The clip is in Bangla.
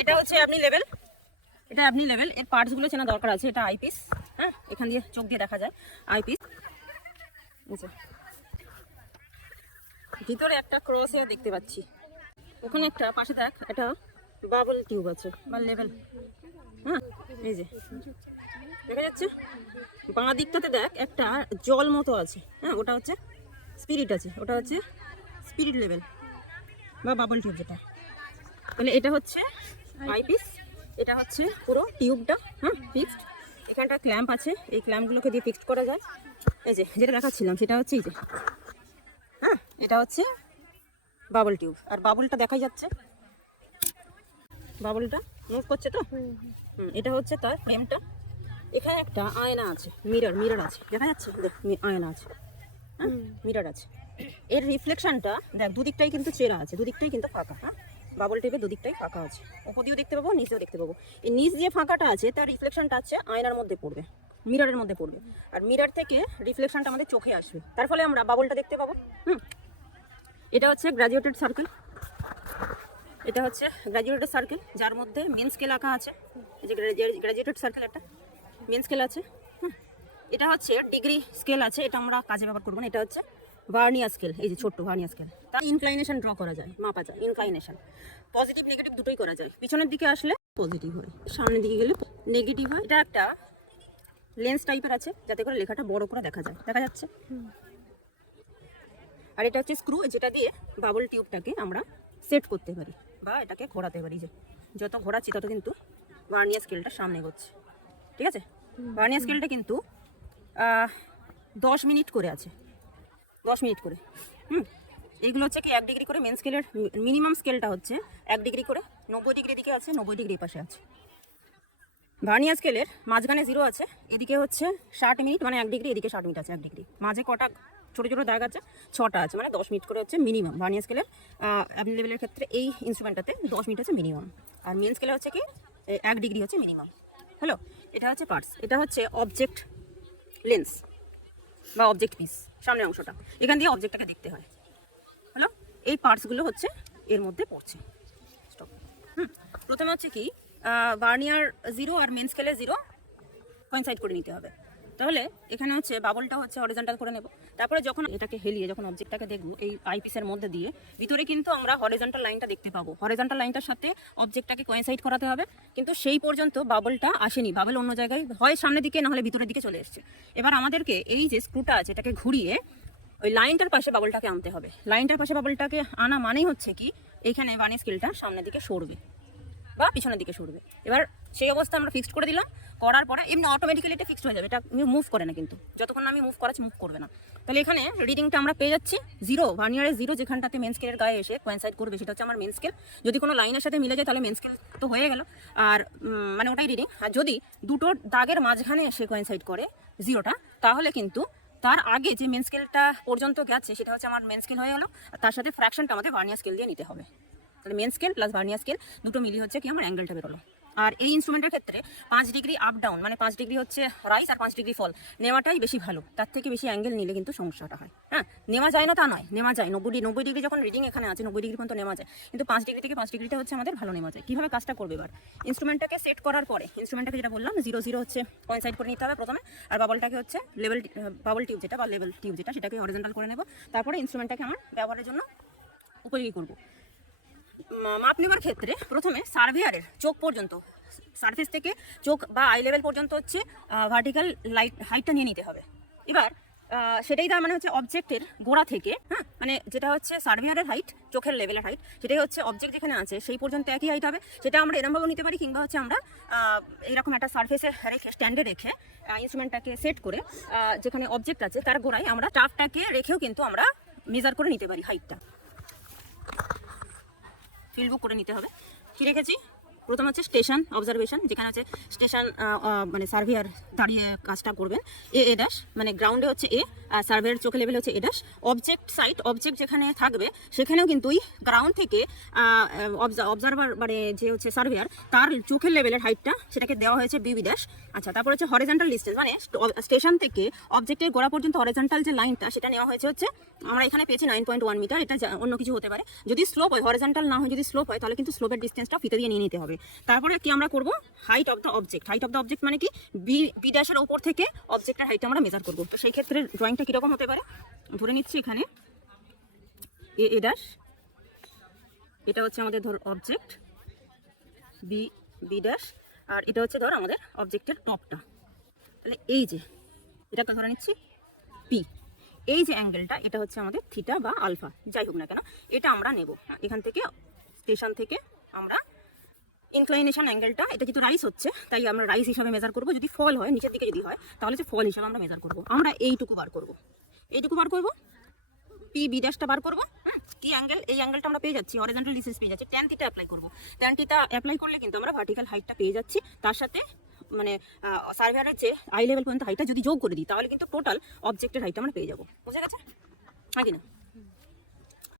এটা হচ্ছে আপনি লেভেল, এটা আপনি লেভেল। এর পার্টসগুলো চেনা দরকার আছে। এটা আইপিস, হ্যাঁ, এখান দিয়ে চোখ দিয়ে দেখা যায় আইপিস। ভিতরে একটা ক্রস হেয়ার দেখতে পাচ্ছি, ওখানে একটা পাশে দেখ এটা বাবল টিউব আছে বা লেভেল, হ্যাঁ, এই যে দেখা যাচ্ছে। বাঁ দিকটাতে দেখ একটা জল মতো আছে, হ্যাঁ, ওটা হচ্ছে স্পিরিট আছে, ওটা হচ্ছে স্পিরিট লেভেল বা বাবল টিউব যেটা। তাহলে এটা হচ্ছে আইপিস, এটা হচ্ছে পুরো টিউবটা, হ্যাঁ, ফিক্সড। এখানটা ক্ল্যাম্প আছে, এই ক্ল্যাম্পগুলোকে দিয়ে ফিক্সড করা যায়। এই যে যেটা দেখাচ্ছিলাম সেটা হচ্ছে এই যে, হ্যাঁ, এটা হচ্ছে বাবল টিউব। আর বাবলটা দেখাই যাচ্ছে, বাবলটা মুভ করছে তো। এটা হচ্ছে তার ফ্রেমটা। এখানে একটা আয়না আছে, মিরর আছে, দেখা যাচ্ছে, দেখ আয়না আছে, হ্যাঁ, মিরর আছে। এর রিফ্লেকশনটা দেখ, দুদিকটাই কিন্তু চেরা আছে, দুদিকটাই কিন্তু ফাঁকা, হ্যাঁ, বাবল টিউবের দুদিকটাই ফাঁকা আছে। উপর দিয়েও দেখতে পাবো, নিচেও দেখতে পাবো। এই নিচ যে ফাঁকাটা আছে তার রিফ্লেকশনটা আছে আয়নার মধ্যে পড়বে, মিররের মধ্যে পড়বে। আর মিরর থেকে রিফ্লেকশনটা আমাদের চোখে আসবে, তার ফলে আমরা বাবলটা দেখতে পাবো। এটা হচ্ছে গ্র্যাজুয়েটেড সার্কেল, এটা হচ্ছে গ্র্যাজুয়েটেড সার্কেল যার মধ্যে মেন স্কেল আঁকা আছে। এই যে গ্র্যাজুয়েটেড সার্কেল একটা মেন স্কেল আছে। এটা হচ্ছে ডিগ্রি স্কেল আছে, এটা আমরা কাজে ব্যবহার করবো না। এটা হচ্ছে ভার্নিয়ার স্কেল, এই যে ছোট্ট ভার্নিয়ার স্কেল। তার ইনক্লাইনেশন ড্র করা যায়, মাপা যায়। ইনক্লাইনেশন পজিটিভ নেগেটিভ দুটোই করা যায়। পিছনের দিকে আসলে পজিটিভ হয়, সামনের দিকে গেলে নেগেটিভ হয়। এটা একটা লেন্স টাইপের আছে যাতে করে লেখাটা বড় করে দেখা যায়, দেখা যাচ্ছে। আর এটা হচ্ছে স্ক্রু, যেটা দিয়ে বাবল টিউবটাকে আমরা সেট করতে পারি বা এটাকে ঘোরাতে পারি। যে যত ঘোরাচ্ছি তত কিন্তু ভার্নিয়ার স্কেলটা সামনে এগোচ্ছে, ঠিক আছে। ভার্নিয়ার স্কেলটা কিন্তু 10 মিনিট করে আছে, 10 মিনিট করে। এইগুলো হচ্ছে কি 1 ডিগ্রি করে। মেন স্কেলের মিনিমাম স্কেলটা হচ্ছে 1 ডিগ্রি করে, 90 ডিগ্রি দিকে আছে, 90 ডিগ্রি পাশে আছে। ভার্নিয়ার স্কেলের মাঝখানে 0 আছে, এদিকে হচ্ছে 60 মিনিট, মানে 1 ডিগ্রি, এদিকে 60 মিনিট আছে 1 ডিগ্রি। মাঝে কটা ছোটো ছোটো দাগ আছে, 6টা আছে, মানে 10 মিনিট করে হচ্ছে মিনিমাম। ভার্নিয়ার স্কেলের অ্যাভেলেবেলের ক্ষেত্রে এই ইনস্ট্রুমেন্টটাতে 10 মিনিট আছে মিনিমাম। আর মেন স্কেলে হচ্ছে কি 1 ডিগ্রি হচ্ছে মিনিমাম। হ্যালো, এটা হচ্ছে পার্টস। এটা হচ্ছে অবজেক্ট লেন্স বা অবজেক্ট পিস, সামনের অংশটা। এখান দিয়ে অবজেক্টটাকে দেখতে হয়। হ্যালো, এই পার্টসগুলো হচ্ছে এর মধ্যে পড়ছে। স্টপ। প্রথমে হচ্ছে কি ভার্নিয়ার 0 আর মেন স্কেলে 0 কোইনসাইড করে নিতে হবে। তাহলে এখানে হচ্ছে বাবলটা হচ্ছে হরিজন্টাল করে নেব। তারপরে যখন এটাকে হেলিয়ে যখন অবজেক্টটাকে দেখব এই আইপিসের মধ্যে দিয়ে, ভিতরে কিন্তু আমরা হরিজন্টাল লাইনটা দেখতে পাবো। হরিজন্টাল লাইনটার সাথে অবজেক্টটাকে কোইনসাইড করাতে হবে, কিন্তু সেই পর্যন্ত বাবলটা আসেনি। বাবল অন্য জায়গায় হয় সামনের দিকে, নাহলে ভিতরের দিকে চলে এসছে। এবার আমাদেরকে এই যে স্ক্রুটা আছে এটাকে ঘুরিয়ে ওই লাইনটার পাশে বাবলটাকে আনতে হবে। লাইনটার পাশে বাবলটাকে আনা মানেই হচ্ছে কি এইখানে ভার্নিয়ার স্কেলটা সামনের দিকে সরবে বা পিছনের দিকে সরবে। এবার সেই অবস্থা আমরা ফিক্সড করে দিলাম। করার পরে এমনি অটোমেটিক্যালি এটা ফিক্সড হয়ে যাবে, এটা মুভ করে না, কিন্তু যতক্ষণ না আমি মুভ করাচ্ছি মুভ করবে না। তাহলে এখানে রিডিংটা আমরা পেয়ে যাচ্ছি 0, ভার্নিয়ারের 0, যেখানটাতে মেন স্কেলের গায়ে এসে কোইনসাইড করবে সেটা হচ্ছে আমার মেন স্কেল। যদি কোনো লাইনের সাথে মিলে যায় তাহলে মেন স্কেল তো হয়ে গেল, আর মানে ওটাই রিডিং। আর যদি দুটো দাগের মাঝখানে এসে কোইনসাইড করে 0টা, তাহলে কিন্তু তার আগে যে মেন স্কেলটা পর্যন্ত গেছে সেটা হচ্ছে আমার মেন স্কেল হয়ে গেল। তার সাথে ফ্র্যাকশনটা আমাদের ভার্নিয়ার স্কেল দিয়ে নিতে হবে। তাহলে main scale plus vernier scale দুটো মিলিয়ে হচ্ছে কি আমার অ্যাঙ্গেলটা বেরোলো। আর এই ইনস্ট্রুমেন্টের ক্ষেত্রে 5 ডিগ্রি আপ ডাউন, মানে 5 ডিগ্রি হচ্ছে রাইস আর 5 ডিগ্রি ফল নেওয়াটাই বেশি ভালো। তার থেকে বেশি অ্যাঙ্গেল নিলে কিন্তু সমস্যাটা হয়। হ্যাঁ, নেওয়া যায় না তা নয়, নেওয়া যায়। 90 ডিগ্রি যখন রিডিং এখানে আছে 90 ডিগ্রি পর্যন্ত নেওয়া যায়, কিন্তু 5 ডিগ্রি থেকে 5 ডিগ্রিটা হচ্ছে আমাদের ভালো নেওয়া যায়। কীভাবে কাজটা করবে এবার, ইনস্ট্রুমেন্টটাকে সেট করার পরে ইনস্ট্রুমেন্টটাকে যেটা বললাম 0 হচ্ছে কোইনসাইড করে নিতে হবে প্রথমে। আর বাবলটাকে হচ্ছে বাবল টিউব যেটা বা লেভেল টিউব যেটা, সেটাকে হরিজন্টাল করে নেব। তারপরে ইনস্ট্রুমেন্টটাকে আমার ব্যবহারের জন্য উপযোগী করবো। মাপ নেওয়ার ক্ষেত্রে প্রথমে সার্ভেয়ারের চোখ পর্যন্ত, সারফেস থেকে চোখ বা আই লেভেল পর্যন্ত হচ্ছে ভার্টিক্যাল হাইটটা নিয়ে নিতে হবে। এবার সেটাই তার মানে হচ্ছে অবজেক্টের গোড়া থেকে, হ্যাঁ, মানে যেটা হচ্ছে সার্ভেয়ারের হাইট, চোখের লেভেলের হাইট, সেটাই হচ্ছে অবজেক্ট যেখানে আছে সেই পর্যন্ত একই হাইট হবে। সেটা আমরা এরমভাবে নিতে পারি, কিংবা হচ্ছে আমরা এরকম একটা সারফেসে রেখে স্ট্যান্ডে রেখে ইনস্ট্রুমেন্টটাকে সেট করে যেখানে অবজেক্ট আছে তার গোড়ায় আমরা টাফটাকে রেখেও কিন্তু আমরা মেজার করে নিতে পারি হাইটটা। ফিল বুক করে নিতে হবে। কি রেখেছি প্রথম হচ্ছে স্টেশন অবজারভেশন, যেখানে হচ্ছে স্টেশন মানে সার্ভেয়ার দাঁড়িয়ে কাজটা করবেন। এ ড্যাশ মানে গ্রাউন্ডে হচ্ছে এ, আর সার্ভেয়ার চোখে লেভেল হচ্ছে a dash. Object site, object যেখানে থাকবে সেখানেও কিন্তু ওই গ্রাউন্ড থেকে অবজারভার মানে যে হচ্ছে সার্ভেয়ার তার চোখের লেভেলের হাইটটা সেটাকে দেওয়া হয়েছে বি ড্যাশ। আচ্ছা, তারপর হচ্ছে হরিজন্টাল ডিস্টেন্স, মানে স্টেশন থেকে অবজেক্টের গোড়া পর্যন্ত হরিজন্টাল যে লাইনটা সেটা নেওয়া হয়েছে হচ্ছে আমরা এখানে পেয়েছি 9.1 মিটার। এটা অন্য কিছু হতে পারে, যদি স্লোপ হয়, হরিজন্টাল না হয় যদি স্লোপ হয় তাহলে কিন্তু স্লোপের ডিস্টেন্সটা ফিতে দিয়ে নিয়ে নিতে হবে। তারপরে কি আমরা করব, height of the object. Height of the object মানে কি, বি ড্যাশের উপর থেকে অবজেক্টের হাইটটা আমরা মেজার করব। তো সেই ক্ষেত্রে ড্রয়িংটা কীরকম হতে পারে, ধরে নিচ্ছি এখানে এ ড্যাশ, এটা হচ্ছে আমাদের ধর অবজেক্ট বি ড্যাশ, আর এটা হচ্ছে ধর আমাদের অবজেক্টের টপটা। তাহলে এই যে এটাকে ধরে নিচ্ছি পি, এই যে অ্যাঙ্গেলটা এটা হচ্ছে আমাদের থিটা বা আলফা, যাই হোক না কেন এটা আমরা নেব। এখান থেকে স্টেশন থেকে আমরা ইনক্লাইনেশন অ্যাঙ্গেলটা, এটা যেহেতু রাইস হচ্ছে তাই আমরা রাইস হিসাবে মেজার করব। যদি ফল হয়, নিচের দিকে যদি হয় তাহলে যে ফল হিসাবে আমরা মেজার করব। আমরা এইটুকু বার করব, পি বি ড্যাশটা বার করবো। কি অ্যাঙ্গেল, এই অ্যাঙ্গেলটা আমরা পেয়ে যাচ্ছি, হরিজন্টাল ডিসটেন্স পেয়ে যাচ্ছি, ট্যান থিটা অ্যাপ্লাই করবো। ট্যান থিটা অ্যাপ্লাই করলে কিন্তু আমরা ভার্টিক্যাল হাইটটা পেয়ে যাচ্ছি, তার সাথে মানে সার্ভেয়ারের যে আই লেভেল পর্যন্ত হাইটটা যদি যোগ করে দিই তাহলে কিন্তু টোটাল অবজেক্টের হাইটটা আমরা পেয়ে যাবো। বুঝে গেছে? হ্যাঁ কি না?